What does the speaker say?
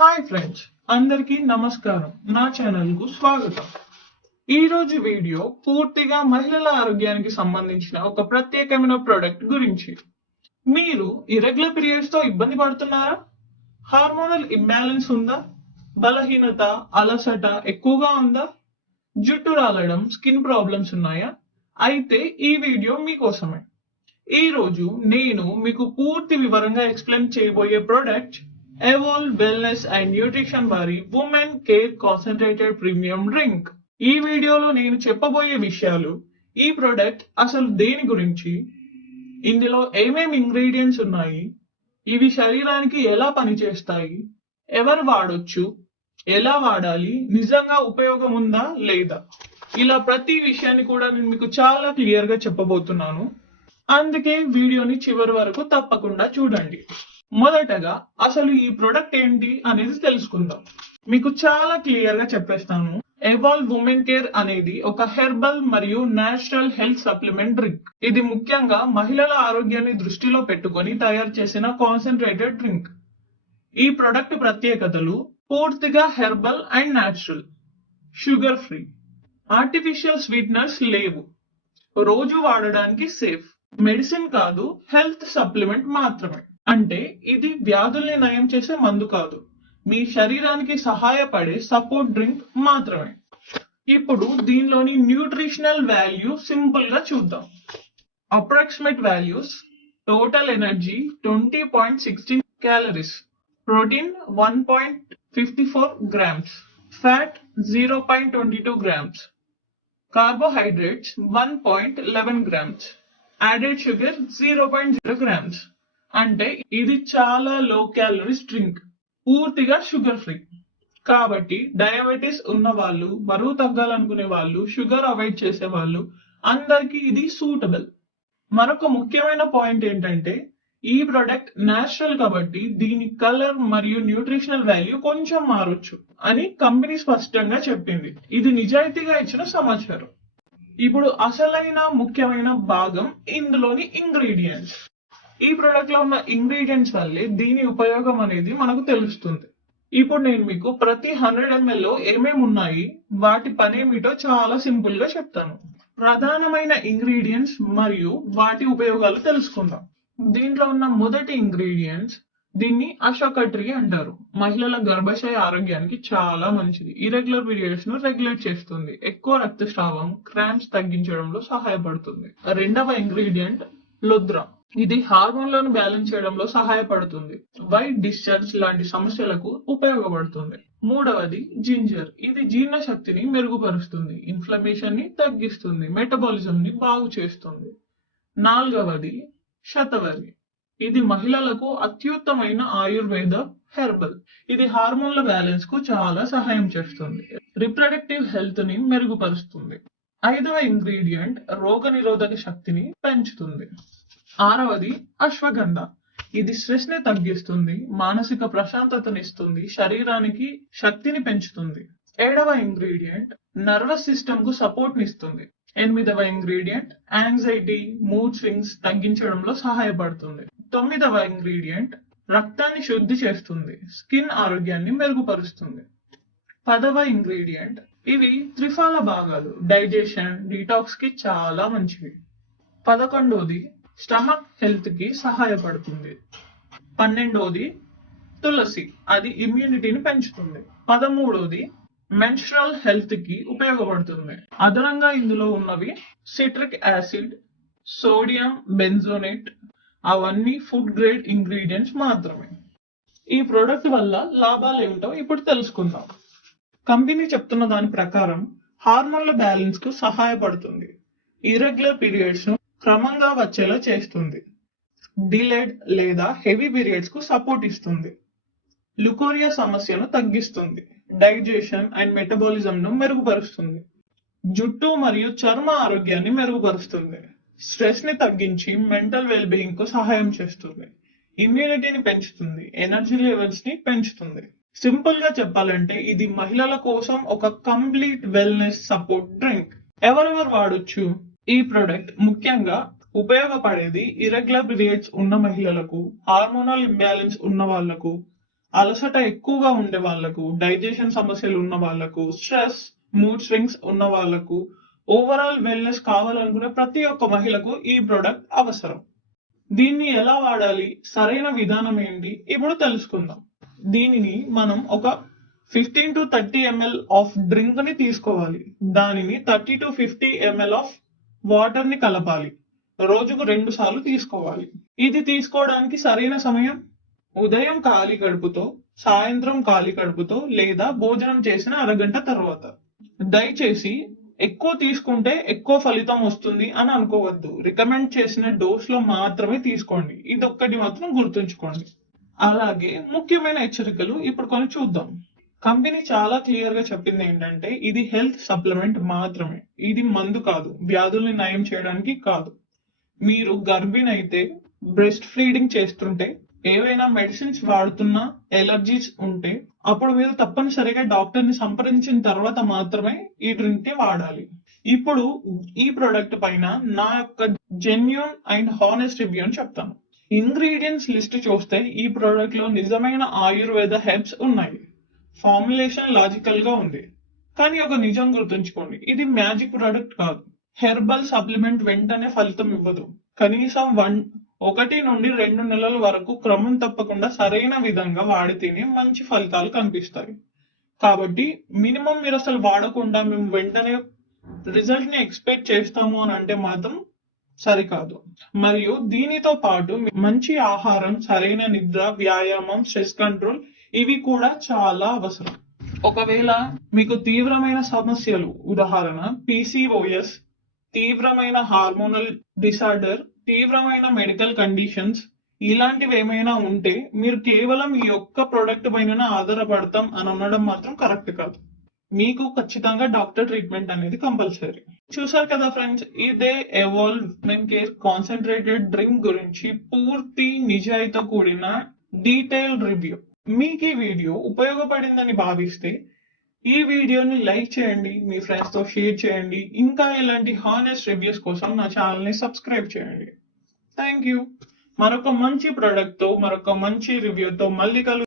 Hi friends, అందరికీ నమస్కారం. నా ఛానల్ కు స్వాగతం. ఈ రోజు వీడియో పూర్తిగా మహిళల ఆరోగ్యానికి సంబంధించిన ఒక ప్రత్యేకమైన ప్రోడక్ట్ గురించి. మీరు ఇర్రెగ్యులర్ పీరియడ్స్ తో ఇబ్బంది పడుతున్నారా? హార్మోనల్ ఇంబ్యాలెన్స్ ఉందా? బలహీనత, అలసట ఎక్కువగా ఉందా? జుట్టు రాలడం, స్కిన్ ప్రాబ్లమ్స్ ఉన్నాయా? అయితే ఈ వీడియో మీకోసమే. ఈ రోజు నేను మీకు పూర్తి వివరంగా ఎక్స్ప్లెయిన్ చేయబోయే product evolve wellness and nutrition వారి women care concentrated premium drink. ఈ వీడియోలో నేను చెప్పబోయే విషయాలు, ఈ ప్రోడక్ట్ అసలు దేని గురించి, ఇందులో ఏమేమి ఇంగ్రీడియంట్స్ ఉన్నాయి, ఇవి శరీరానికి ఎలా పనిచేస్తాయి, ఎవరు వాడొచ్చు, ఎలా వాడాలి, నిజంగా ఉపయోగం ఉందా లేదా, ఇలా ప్రతి విషయాన్ని కూడా నేను మీకు చాలా క్లియర్ గా చెప్పబోతున్నాను. అందుకే వీడియోని చివరి వరకు తప్పకుండా చూడండి. మొదటగా అసలు ఈ ప్రొడక్ట్ ఏంటి అనేది తెలుసుకుందాం. మీకు చాలా క్లియర్ గా చెప్పేస్తాను. ఎవాల్వ్ ఉమెన్ కేర్ అనేది ఒక హెర్బల్ మరియు నేచురల్ హెల్త్ సప్లిమెంట్ డ్రింక్. ఇది ముఖ్యంగా మహిళల ఆరోగ్యాన్ని దృష్టిలో పెట్టుకొని తయారు చేసిన కాన్సన్ట్రేటెడ్ డ్రింక్. ఈ ప్రొడక్ట్ ప్రత్యేకతలు పూర్తిగా herbal and natural, sugar free, artificial sweeteners లేవు, రోజు వాడడానికి సేఫ్, మెడిసిన్ కాదు, హెల్త్ సప్లిమెంట్ మాత్రమే. అంటే ఇది వ్యాధుల్ని నయం చేసే మందు కాదు, మీ శరీరానికి సహాయపడే సపోర్ట్ డ్రింక్ మాత్రమే. ఇప్పుడు దీనిలోని న్యూట్రిషనల్ వాల్యూ సింపుల్ గా చూద్దాం. Approximate values: total energy 20.16 calories, protein 1.54 grams, fat 0.22 grams, carbohydrates 1.11 grams, added sugar 0.0 grams. అంటే ఇది చాలా లో క్యాలరీస్ డ్రింక్, పూర్తిగా షుగర్ ఫ్రీ. కాబట్టి డయాబెటీస్ ఉన్న వాళ్ళు, బరువు తగ్గాలనుకునే వాళ్ళు, షుగర్ అవాయిడ్ చేసే వాళ్ళు అందరికీ ఇది సూటబుల్. మరొక ముఖ్యమైన పాయింట్ ఏంటంటే ఈ ప్రొడక్ట్ నేచురల్ కాబట్టి దీని కలర్ మరియు న్యూట్రిషనల్ వాల్యూ కొంచెం మారొచ్చు అని కంపెనీ స్పష్టంగా చెప్పింది. ఇది నిజాయితీగా ఇచ్చిన సమాచారం. ఇప్పుడు అసలైన ముఖ్యమైన భాగం ఇందులోని ఇంగ్రీడియంట్స్. ఈ ప్రొడక్ట్ లో ఉన్న ఇంగ్రీడియంట్స్ వల్లే దీని ఉపయోగం అనేది మనకు తెలుస్తుంది. ఇప్పుడు నేను మీకు ప్రతి 100 ml లో ఏమేమి ఉన్నాయి, వాటి పనేమిటో చాలా సింపుల్ గా చెప్తాను. ప్రధానమైన ఇంగ్రీడియంట్స్ మరియు వాటి ఉపయోగాలు తెలుసుకుందాం. దీంట్లో ఉన్న మొదటి ఇంగ్రీడియంట్స్, దీన్ని అశోక ట్రీ అంటారు. మహిళల గర్భాశయ ఆరోగ్యానికి చాలా మంచిది. ఇర్రెగ్యులర్ పీరియడ్స్ ను రెగ్యులేట్ చేస్తుంది, ఎక్కువ రక్తస్రావం, క్రాంప్స్ తగ్గించడంలో సహాయపడుతుంది. రెండవ ఇంగ్రీడియంట్ లొద్రా. ఇది హార్మోన్లను బ్యాలెన్స్ చేయడంలో సహాయపడుతుంది, వైట్ డిశ్చార్జ్ లాంటి సమస్యలకు ఉపయోగపడుతుంది. మూడవది జింజర్. ఇది జీర్ణ శక్తిని మెరుగుపరుస్తుంది, ఇన్ఫ్లమేషన్ ని తగ్గిస్తుంది, మెటబాలిజం ని బాగు చేస్తుంది. నాలుగవది శతవరి. ఇది మహిళలకు అత్యుత్తమైన ఆయుర్వేద హెర్బల్. ఇది హార్మోన్ల బ్యాలెన్స్ కు చాలా సహాయం చేస్తుంది, రిప్రొడక్టివ్ హెల్త్ ని మెరుగుపరుస్తుంది. ఐదవ ఇంగ్రీడియంట్ రోగ నిరోధక శక్తిని పెంచుతుంది. ఆరవది అశ్వగంధ. ఇది స్ట్రెస్ ని తగ్గిస్తుంది, మానసిక ప్రశాంతతనిస్తుంది, శరీరానికి శక్తిని పెంచుతుంది. ఏడవ ఇంగ్రీడియంట్ నర్వస్ సిస్టమ్ కు సపోర్ట్ నిస్తుంది. ఎనిమిదవ ఇంగ్రీడియంట్ యాంగ్జైటీ, మూడ్ స్వింగ్స్ తగ్గించడంలో సహాయపడుతుంది. తొమ్మిదవ ఇంగ్రీడియంట్ రక్తాన్ని శుద్ధి చేస్తుంది, స్కిన్ ఆరోగ్యాన్ని మెరుగుపరుస్తుంది. పదవ ఇంగ్రీడియంట్ ఇవి త్రిఫల భాగాలు, డైజెషన్, డీటాక్స్ కి చాలా మంచివి. 11వది స్టమక్ హెల్త్ కి సహాయపడుతుంది. 12వది తులసి, అది ఇమ్యూనిటీని పెంచుతుంది. 13వది మెన్స్ట్రల్ హెల్త్ కి ఉపయోగపడుతుంది. అదనంగా ఇందులో ఉన్నవి సిట్రిక్ యాసిడ్, సోడియం బెంజోనేట్, అవన్నీ ఫుడ్ గ్రేడ్ ఇంగ్రీడియంట్స్ మాత్రమే. ఈ ప్రోడక్ట్ వల్ల లాభాలు ఏమిటో ఇప్పుడు తెలుసుకుందాం. కంపెనీ చెప్తున్న దాని ప్రకారం హార్మోన్ల బ్యాలెన్స్ కు సహాయపడుతుంది, ఇర్రెగ్యులర్ పీరియడ్స్ ను క్రమంగా వచ్చేలా చేస్తుంది, డిలేడ్ లేదా హెవీ పీరియడ్స్ కు సపోర్ట్ ఇస్తుంది, లుకోరియా సమస్యను తగ్గిస్తుంది, డైజెషన్ అండ్ మెటబాలిజం ను మెరుగుపరుస్తుంది, జుట్టు మరియు చర్మ ఆరోగ్యాన్ని మెరుగుపరుస్తుంది, స్ట్రెస్ ని తగ్గించి మెంటల్ వెల్ బీయింగ్ కు సహాయం చేస్తుంది, ఇమ్యూనిటీని పెంచుతుంది, ఎనర్జీ లెవెల్స్ ని పెంచుతుంది. సింపుల్ గా చెప్పాలంటే ఇది మహిళల కోసం ఒక కంప్లీట్ వెల్నెస్ సపోర్ట్ డ్రింక్. ఎవరెవరు వాడొచ్చు? ఈ ప్రొడక్ట్ ముఖ్యంగా ఉపయోగపడేది ఇర్రెగ్యులర్ పీరియడ్స్ ఉన్న మహిళలకు, హార్మోనల్ ఇంబ్యాలెన్స్ ఉన్న వాళ్లకు, అలసట ఎక్కువగా ఉండే వాళ్ళకు, డైజెషన్ సమస్యలు ఉన్న వాళ్ళకు, స్ట్రెస్, మూడ్ స్వింగ్స్ ఉన్న వాళ్ళకు, ఓవరాల్ వెల్నెస్ కావాలనుకునే ప్రతి ఒక్క మహిళకు ఈ ప్రోడక్ట్ అవసరం. దీన్ని ఎలా వాడాలి, సరైన విధానం ఏంటి ఇప్పుడు తెలుసుకుందాం. దీనిని మనం ఒక 15 to 30 ml ఆఫ్ డ్రింక్ ని తీసుకోవాలి. దానిని 30 to 50 ml ఆఫ్ వాటర్ ని కలపాలి. రోజుకు 2 సార్లు తీసుకోవాలి. ఇది తీసుకోవడానికి సరైన సమయం ఉదయం ఖాళీ కడుపుతో, సాయంత్రం ఖాళీ కడుపుతో, లేదా భోజనం చేసిన అరగంట తర్వాత. దయచేసి ఎక్కువ తీసుకుంటే ఎక్కువ ఫలితం వస్తుంది అని అనుకోవద్దు. రికమెండ్ చేసిన డోస్ లో మాత్రమే తీసుకోండి. ఇది ఒక్కటి మాత్రం గుర్తుంచుకోండి. అలాగే ముఖ్యమైన హెచ్చరికలు ఇప్పుడు కొన్ని చూద్దాం. కంపెనీ చాలా క్లియర్ గా చెప్పింది ఏంటంటే ఇది హెల్త్ సప్లిమెంట్ మాత్రమే. ఇది మందు కాదు, వ్యాధుల్ని నయం చేయడానికి కాదు. మీరు గర్భిణి అయితే, బ్రెస్ట్ ఫీడింగ్ చేస్తుంటే, ఏవైనా మెడిసిన్స్ వాడుతున్నా, ఎలర్జీస్ ఉంటే అప్పుడు మీరు తప్పనిసరిగా డాక్టర్ ని సంప్రదించిన తర్వాత మాత్రమే ఈ డ్రింక్ ని వాడాలి. ఇప్పుడు ఈ ప్రోడక్ట్ పైన నా యొక్క జెన్యూన్ అండ్ హానెస్ట్ రివ్యూ అని చెప్తాను. ఇంగ్రీడియంట్స్ లిస్ట్ చూస్తే ఈ ప్రోడక్ట్ లో నిజమైన ఆయుర్వేద హెర్బ్స్ ఉన్నాయి. ఫార్ములేషన్ లాజికల్ గా ఉంది. కానీ ఒక నిజం గుర్తుంచుకోండి, ఇది మ్యాజిక్ ప్రోడక్ట్ కాదు. హెర్బల్ సప్లిమెంట్ వెంటనే ఫలితం ఇవ్వదు. కనీసం 1 నుండి 2 నెలల వరకు క్రమం తప్పకుండా సరైన విధంగా వాడితేనే మంచి ఫలితాలు కనిపిస్తాయి. కాబట్టి మినిమం మీరు అసలు వాడకుండా మేము వెంటనే రిజల్ట్ ని ఎక్స్పెక్ట్ చేస్తాము అని అంటే మాత్రం సరికాదు. మరియు దీనితో పాటు మంచి ఆహారం, సరైన నిద్ర, వ్యాయామం, స్ట్రెస్ కంట్రోల్ ఇవి కూడా చాలా అవసరం. ఒకవేళ మీకు తీవ్రమైన సమస్యలు, ఉదాహరణ PCOS, తీవ్రమైన హార్మోనల్ డిసార్డర్, తీవ్రమైన మెడికల్ కండిషన్స్ ఇలాంటివి ఏమైనా ఉంటే మీరు కేవలం ఈ ఒక్క ప్రోడక్ట్ పైన ఆధారపడతాం అని అనడం మాత్రం కరెక్ట్ కాదు. మీకు ఖచ్చితంగా డాక్టర్ ట్రీట్మెంట్ అనేది కంపల్సరీ. చూసారు కదా ఫ్రెండ్స్, ఇదే evolve men care concentrated drink గురించి పూర్తి నిజాయితీతో కూడిన డీటెయిల్ రివ్యూ. మీకు ఈ వీడియో ఉపయోగపడిందని భావిస్తే ఈ వీడియోని లైక్ చేయండి, మీ ఫ్రెండ్స్ తో షేర్ చేయండి. ఇంకా ఇలాంటి హానెస్ట్ రివ్యూస్ కోసం నా ఛానల్ ని సబ్స్క్రైబ్ చేయండి. Thank you. మరొక మంచి ప్రోడక్ట్ తో, మరొక మంచి రివ్యూతో మళ్ళీ